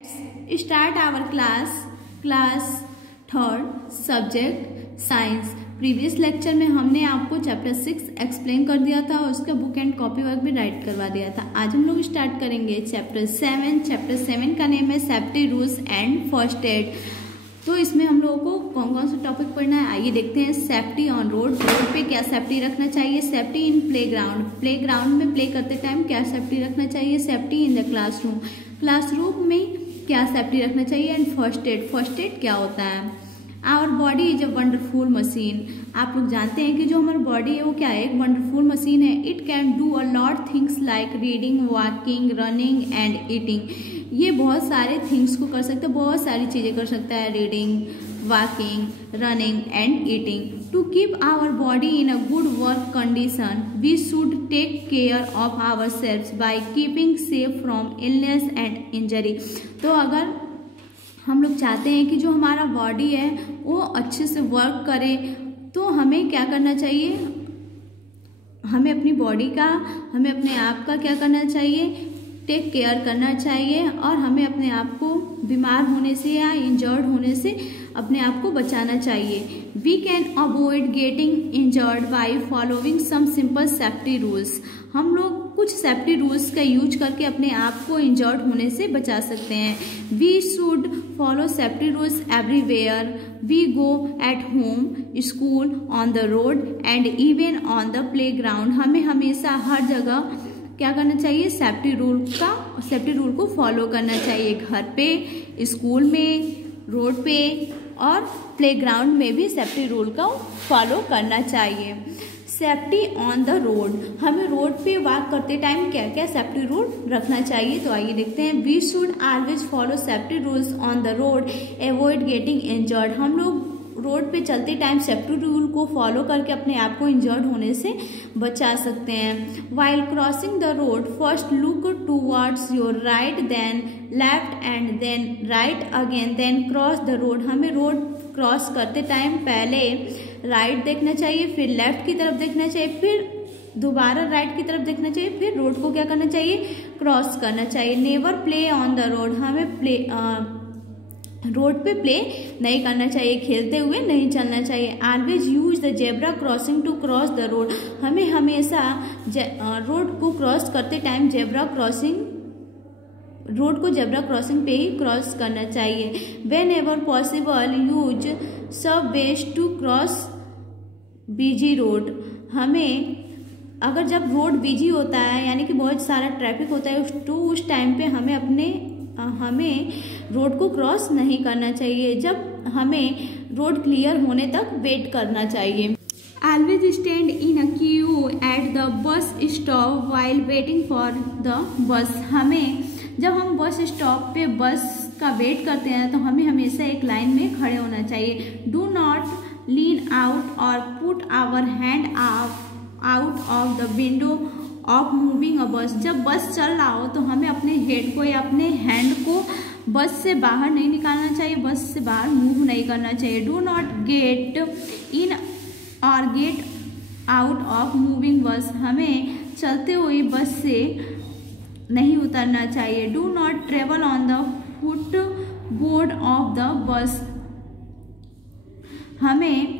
Start our class third subject science. Previous lecture में हमने आपको चैप्टर 6 एक्सप्लेन कर दिया था और उसका बुक एंड कॉपी वर्क भी राइट करवा दिया था। आज हम लोग स्टार्ट करेंगे चैप्टर 7। चैप्टर 7 का नेम है safety rules and first add. तो इसमें हम लोगों को कौन कौन सा टॉपिक पढ़ना है आइए देखते हैं। सेफ्टी ऑन रोड, रोड पे क्या सेफ्टी रखना चाहिए। सेफ्टी इन प्लेग्राउंड, प्लेग्राउंड में प्ले करते टाइम क्या सेफ्टी रखना चाहिए। Safety in the classroom, classroom में क्या सेफ्टी रखना चाहिए। And first aid, first aid क्या होता है। Our body is a wonderful machine. आप लोग जानते हैं कि जो हमारी बॉडी है वो क्या है, एक वंडरफुल मशीन है। It can do a lot things like reading, walking, running and eating. ये बहुत सारे थिंग्स को कर सकता है, बहुत सारी चीजें कर सकता है। Reading, walking, running and eating. To keep our body in a good work condition we should take care of our self by keeping safe from illness and injury. तो अगर हम लोग चाहते हैं कि जो हमारा बॉडी है वो अच्छे से वर्क करे तो हमें क्या करना चाहिए, हमें अपनी बॉडी का, हमें अपने आप का क्या करना चाहिए, टेक केयर करना चाहिए। और हमें अपने आप को बीमार होने से या इंजर्ड होने से अपने आप को बचाना चाहिए। We can avoid getting injured by following some simple safety rules. हम लोग कुछ सेफ्टी रूल्स का यूज करके अपने आप को इंजर्ड होने से बचा सकते हैं। We should follow safety rules everywhere we go, at home, school, on the road and even on the playground. हमें हमेशा हर जगह क्या करना चाहिए, सेफ्टी रूल को फॉलो करना चाहिए। घर पे, स्कूल में, रोड पे और प्लेग्राउंड में भी सेफ्टी रूल को फॉलो करना चाहिए। सेफ्टी ऑन द रोड, हमें रोड पे वॉक करते टाइम क्या क्या सेफ्टी रूल रखना चाहिए तो आइए देखते हैं। We should always follow safety rules on the road, avoid getting injured. हम लोग रोड पे चलते टाइम सेफ्टी रूल को फॉलो करके अपने आप को इंजर्ड होने से बचा सकते हैं। While crossing the road first look towards your right, then left and then right again, then cross the road. हमें रोड क्रॉस करते टाइम पहले राइट देखना चाहिए, फिर लेफ्ट की तरफ देखना चाहिए, फिर दोबारा राइट की तरफ देखना चाहिए, फिर रोड को क्या करना चाहिए, क्रॉस करना चाहिए। Never play on the road, हमें रोड पे प्ले नहीं करना चाहिए, खेलते हुए नहीं चलना चाहिए। Always use the zebra crossing to cross the road, हमें हमेशा रोड को क्रॉस करते टाइम रोड को जेब्रा क्रॉसिंग पे ही क्रॉस करना चाहिए। Whenever possible use subways to cross busy road, हमें अगर जब रोड बिजी होता है यानी कि बहुत सारा ट्रैफिक होता है तो उस टाइम पे हमें रोड को क्रॉस नहीं करना चाहिए। जब हमें रोड क्लियर होने तक वेट करना चाहिए। Always stand in a Q at the bus stop while waiting for the bus, हमें जब हम बस स्टॉप पे बस का वेट करते हैं तो हमें हमेशा एक लाइन में खड़े होना चाहिए। Do not lean out or put our hand out of the window of moving a bus. जब बस चल रहा हो तो हमें अपने हेड को या अपने हैंड को बस से बाहर नहीं निकालना चाहिए, बस से बाहर मूव नहीं करना चाहिए। डू नॉट गेट इन और गेट आउट ऑफ मूविंग बस, हमें चलते हुए बस से नहीं उतरना चाहिए। Do not travel on the foot board of the bus, हमें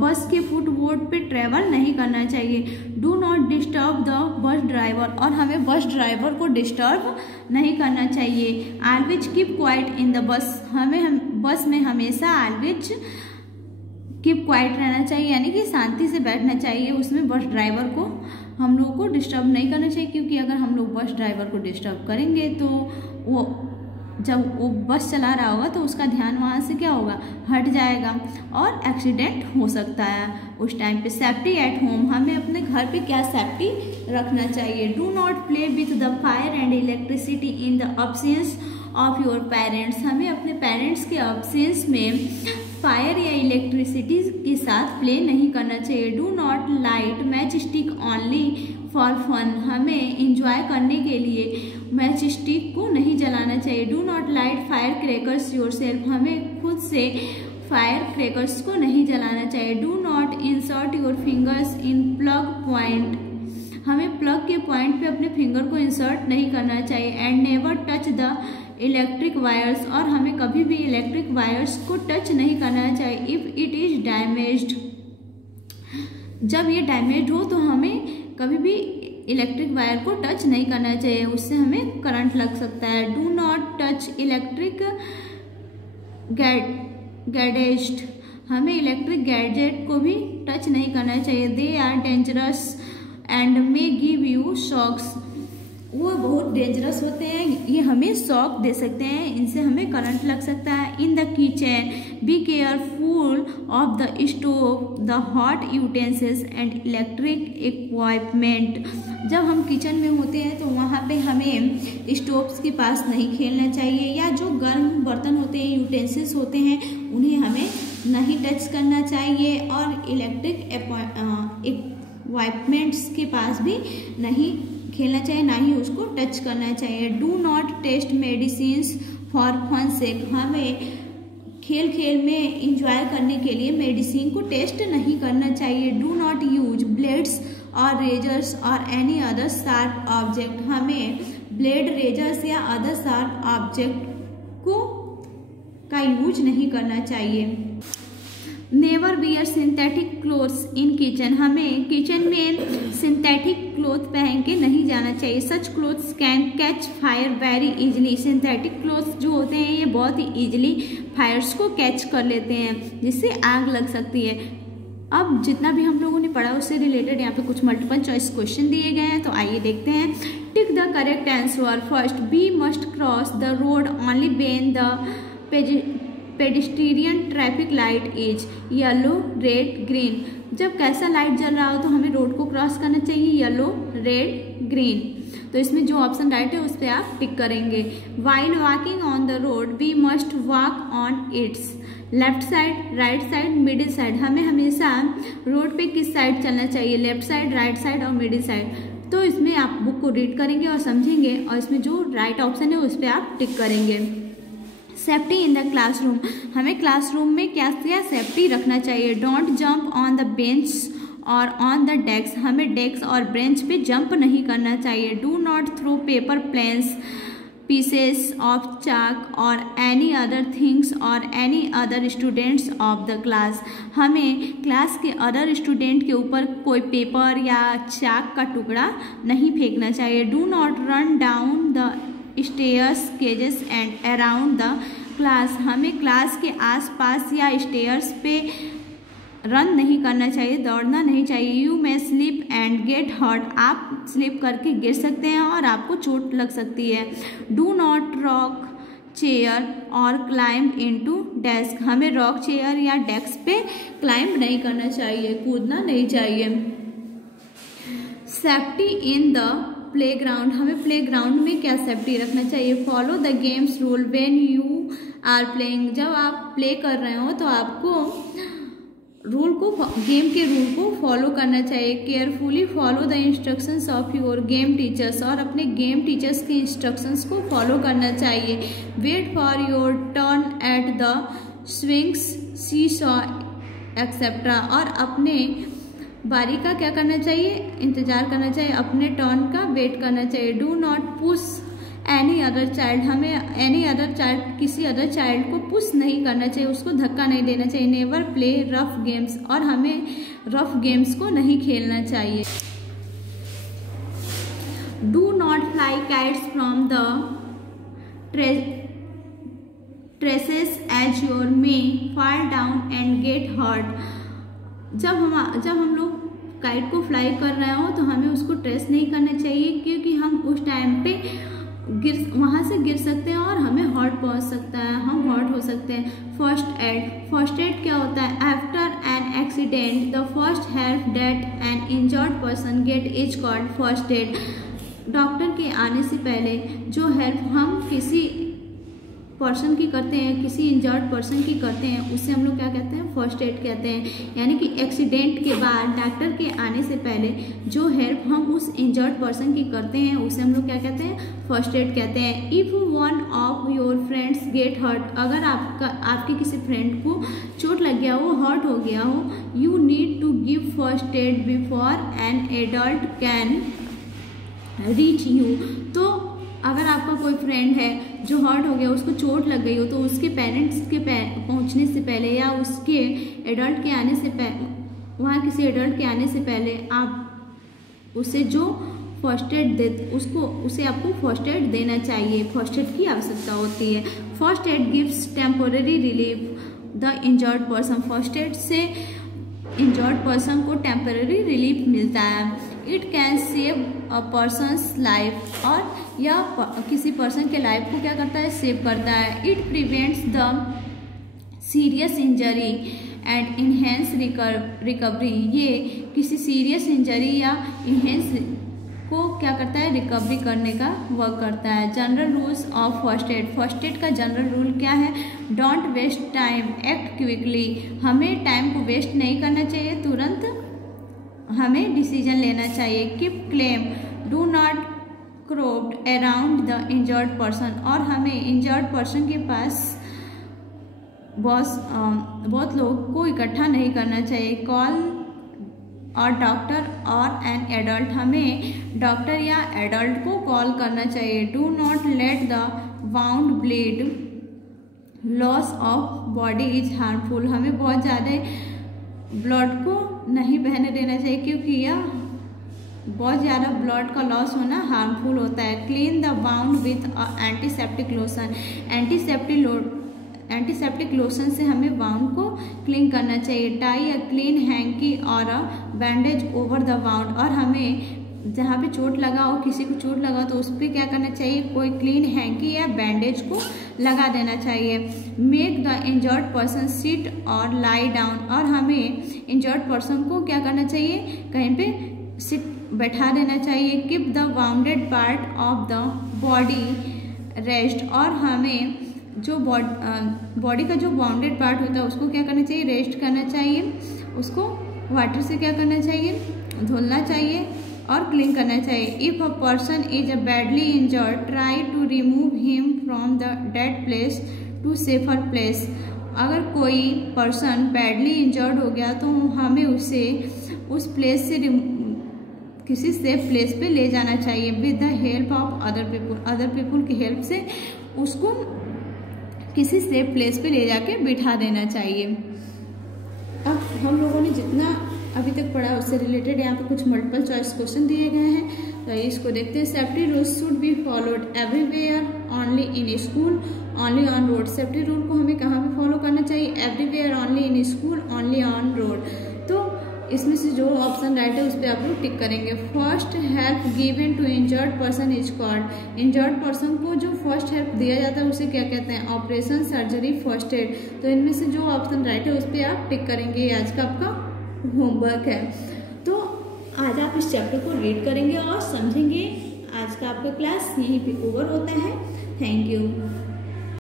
बस के फुटबोर्ड पे ट्रेवल नहीं करना चाहिए। Do not disturb the bus driver, और हमें बस ड्राइवर को डिस्टर्ब नहीं करना चाहिए। Always keep quiet in the bus, हमें बस में हमेशा ऑलवेज कीप क्वाइट रहना चाहिए यानी कि शांति से बैठना चाहिए। उसमें बस ड्राइवर को हम लोग को डिस्टर्ब नहीं करना चाहिए, क्योंकि अगर हम लोग बस ड्राइवर को डिस्टर्ब करेंगे तो जब वो बस चला रहा होगा तो उसका ध्यान वहाँ से क्या होगा, हट जाएगा और एक्सीडेंट हो सकता है उस टाइम पे। सेफ्टी एट होम, हमें अपने घर पे क्या सेफ्टी रखना चाहिए। Do not play with the fire and electricity in the absence of your parents, हमें अपने पेरेंट्स के अब्सेंस में फायर या इलेक्ट्रिसिटी के साथ प्ले नहीं करना चाहिए। Do not light match stick only for fun, हमें इंजॉय करने के लिए मैच स्टिक को नहीं जलाना चाहिए। Do not light fire crackers yourself, हमें खुद से फायर क्रैकर्स को नहीं जलाना चाहिए। Do not insert your fingers in plug point, हमें प्लग के पॉइंट पे अपने फिंगर को इंसर्ट नहीं करना चाहिए। And never touch the electric wires, और हमें कभी भी इलेक्ट्रिक वायर्स को टच नहीं करना चाहिए। इफ़ इट इज़ डैमेज्ड, जब ये डैमेज हो तो हमें कभी भी इलेक्ट्रिक वायर को टच नहीं करना चाहिए, उससे हमें करंट लग सकता है। Do not touch electric gadget, हमें इलेक्ट्रिक गैजेट को भी टच नहीं करना चाहिए। They are dangerous and may give you shocks, वो बहुत डेंजरस होते हैं, ये हमें शॉक दे सकते हैं, इनसे हमें करंट लग सकता है। In the kitchen be careful of the stove, the hot utensils and electric equipment, जब हम किचन में होते हैं तो वहाँ पे हमें स्टोव्स के पास नहीं खेलना चाहिए, या जो गर्म बर्तन होते हैं, यूटेंसिल्स होते हैं, उन्हें हमें नहीं टच करना चाहिए, और इलेक्ट्रिक इक्विपमेंट्स के पास भी नहीं खेलना चाहिए, ना ही उसको टच करना चाहिए। Do not taste medicines for fun sake, हमें खेल खेल में इंजॉय करने के लिए मेडिसिन को टेस्ट नहीं करना चाहिए। डू नॉट यूज ब्लेड्स और रेजर्स और एनी अदर शार्प ऑब्जेक्ट, हमें ब्लेड, रेजर्स या अदर शार्प ऑब्जेक्ट का यूज नहीं करना चाहिए। Never wear synthetic clothes in kitchen, हमें किचन में सिंथेटिक क्लोथ पहन के नहीं जाना चाहिए। Such clothes can catch fire very easily, synthetic clothes जो होते हैं ये बहुत ही इजीली फायर्स को कैच कर लेते हैं, जिससे आग लग सकती है। अब जितना भी हम लोगों ने पढ़ा उससे रिलेटेड यहाँ पे कुछ मल्टीपल चॉइस क्वेश्चन दिए गए हैं, तो आइए देखते हैं। Tick the correct answer. First, B must cross the road only when the pedestrian traffic light is yellow, red, green, जब कैसा लाइट जल रहा हो तो हमें रोड को क्रॉस करना चाहिए, येलो, रेड, ग्रीन। तो इसमें जो ऑप्शन राइट है उस पर आप टिक करेंगे। While walking on the road we must walk on its left side, right side, middle side, हमें हमेशा रोड पे किस साइड चलना चाहिए, लेफ्ट साइड, राइट साइड और मिडिल साइड। तो इसमें आप बुक को रीड करेंगे और समझेंगे, और इसमें जो राइट ऑप्शन है उस पर आप टिक करेंगे। सेफ्टी इन द क्लासरूम, हमें क्लासरूम में क्या सेफ्टी रखना चाहिए। Don't jump on the bench और ऑन द डेस्क, हमें डेस्क और बेंच पे जंप नहीं करना चाहिए। Do not throw paper planes, pieces of chalk और एनी अदर थिंग्स और any other students of the class, हमें क्लास के अदर स्टूडेंट के ऊपर कोई पेपर या चाक का टुकड़ा नहीं फेंकना चाहिए। Do not run down the stairs, cages and around the class, हमें क्लास के आसपास या स्टेयर्स पे रन नहीं करना चाहिए, दौड़ना नहीं चाहिए। You may slip and get hurt, आप स्लिप करके गिर सकते हैं और आपको चोट लग सकती है। डू नॉट रॉक चेयर और क्लाइंब इनटू डेस्क, हमें रॉक चेयर या डेस्क पे क्लाइंब नहीं करना चाहिए, कूदना नहीं चाहिए। सेफ्टी इन द प्लेग्राउंड, हमें प्लेग्राउंड में क्या सेफ्टी रखना चाहिए। Follow the games rule when you are playing, जब आप प्ले कर रहे हो तो आपको गेम के रूल को फॉलो करना चाहिए। Carefully follow the instructions of your game teachers, और अपने गेम टीचर्स के इंस्ट्रक्शंस को फॉलो करना चाहिए। Wait for your turn at the swings, seesaw etcetera, और अपने बारी का क्या करना चाहिए, इंतजार करना चाहिए, अपने टर्न का वेट करना चाहिए। Do not push any other child, हमें एनी अदर चाइल्ड, किसी अदर चाइल्ड को पुश नहीं करना चाहिए, उसको धक्का नहीं देना चाहिए। नेवर प्ले रफ गेम्स, और हमें रफ गेम्स को नहीं खेलना चाहिए। Do not fly kites from the terraces as your may fall down and get hurt, जब हम लोग काइट को फ्लाई कर रहे हो तो हमें उसको ट्रेस नहीं करना चाहिए, क्योंकि हम उस टाइम पे वहाँ से गिर सकते हैं और हमें हर्ट पहुँच सकता है, हम हर्ट हो सकते हैं। फर्स्ट एड, फर्स्ट एड क्या होता है। After an accident the first help that N injured person get is called first aid, doctor के आने से पहले जो हेल्प हम किसी पर्सन की करते हैं, किसी इंजर्ड पर्सन की करते हैं, उससे हम लोग क्या कहते हैं, फर्स्ट एड कहते हैं। यानी कि एक्सीडेंट के बाद डॉक्टर के आने से पहले जो हेल्प हम उस इंजर्ड पर्सन की करते हैं उसे हम लोग क्या कहते हैं, फर्स्ट एड कहते हैं। If one of your friends get hurt, अगर आपके किसी फ्रेंड को चोट लग गया हो, हर्ट हो गया हो, you need to give first aid before an adult can reach you. तो अगर आपका कोई फ्रेंड है जो हर्ट हो गया, उसको चोट लग गई हो, तो उसके पेरेंट्स के पहुंचने से पहले या उसके एडल्ट के आने से वहाँ किसी एडल्ट के आने से पहले आप उसे जो फर्स्ट एड उसे आपको फर्स्ट एड देना चाहिए, फर्स्ट एड की आवश्यकता होती है। First aid gives temporary relief the injured person, first aid से इंजर्ड पर्सन को टेम्पररी रिलीफ मिलता है। It can save a person's life, और यह किसी पर्सन के लाइफ को क्या करता है, सेव करता है। It prevents the serious injury and enhance recovery, ये किसी सीरियस इंजरी या इनहेंस को क्या करता है, रिकवरी करने का वर्क करता है। General rules of first aid, first aid का जनरल रूल क्या है, don't waste time, act quickly, हमें टाइम को वेस्ट नहीं करना चाहिए, तुरंत हमें डिसीजन लेना चाहिए। Keep calm, do not crowd around the injured person, और हमें इंजर्ड पर्सन के पास बहुत लोग को इकट्ठा नहीं करना चाहिए। कॉल और डॉक्टर और एन एडल्ट, हमें डॉक्टर या एडल्ट को कॉल करना चाहिए। Do not let the wound bleed, loss of body is harmful, हमें बहुत ज़्यादा ब्लड को नहीं बहने देना चाहिए क्योंकि यह बहुत ज़्यादा ब्लड का लॉस होना हार्मफुल होता है। Clean the wound with antiseptic lotion, antiseptic lotion से हमें वाउंड को क्लीन करना चाहिए। टाई अ क्लीन हैंकी और अ बैंडेज ओवर द वाउंड, और हमें जहाँ पे चोट लगा हो, किसी को चोट लगा तो उस पर क्या करना चाहिए, कोई क्लीन हैंकी या बैंडेज को लगा देना चाहिए। Make the injured person sit और लाई डाउन, और हमें इंजर्ड पर्सन को क्या करना चाहिए, कहीं पे सिट बैठा देना चाहिए। Keep the bounded part of the body rest, और हमें जो बॉडी का जो बाउंडेड पार्ट होता है उसको क्या करना चाहिए, रेस्ट करना चाहिए, उसको वाटर से क्या करना चाहिए, धुलना चाहिए और क्लीन करना चाहिए। If a person is a badly injured, try to remove him from the dead place to safer place, अगर कोई पर्सन बैडली इंजर्ड हो गया तो हमें उसे उस प्लेस से किसी सेफ प्लेस पे ले जाना चाहिए। With the help of other people की हेल्प से उसको किसी सेफ प्लेस पे ले जाके बिठा देना चाहिए। अब हम लोगों ने जितना अभी तक पढ़ा उससे रिलेटेड यहाँ पे कुछ मल्टीपल चॉइस क्वेश्चन दिए गए हैं, तो इसको देखते हैं। Safety rules should be followed everywhere, only in school, only on road. Safety rule को हमें कहाँ पे फॉलो करना चाहिए, everywhere, only in school, only on road. तो इसमें से जो ऑप्शन राइट है उस पर आप लोग टिक करेंगे। First help given to injured person is called, injured person को जो फर्स्ट हेल्प दिया जाता है उसे क्या कहते हैं, ऑपरेशन, सर्जरी, फर्स्ट एड। तो इनमें से जो ऑप्शन राइट है उस पर आप टिक करेंगे। ये आज का आपका होमवर्क है। तो आज आप इस चैप्टर को रीड करेंगे और समझेंगे। आज का आपका क्लास यहीं पे ओवर होता है। Thank you.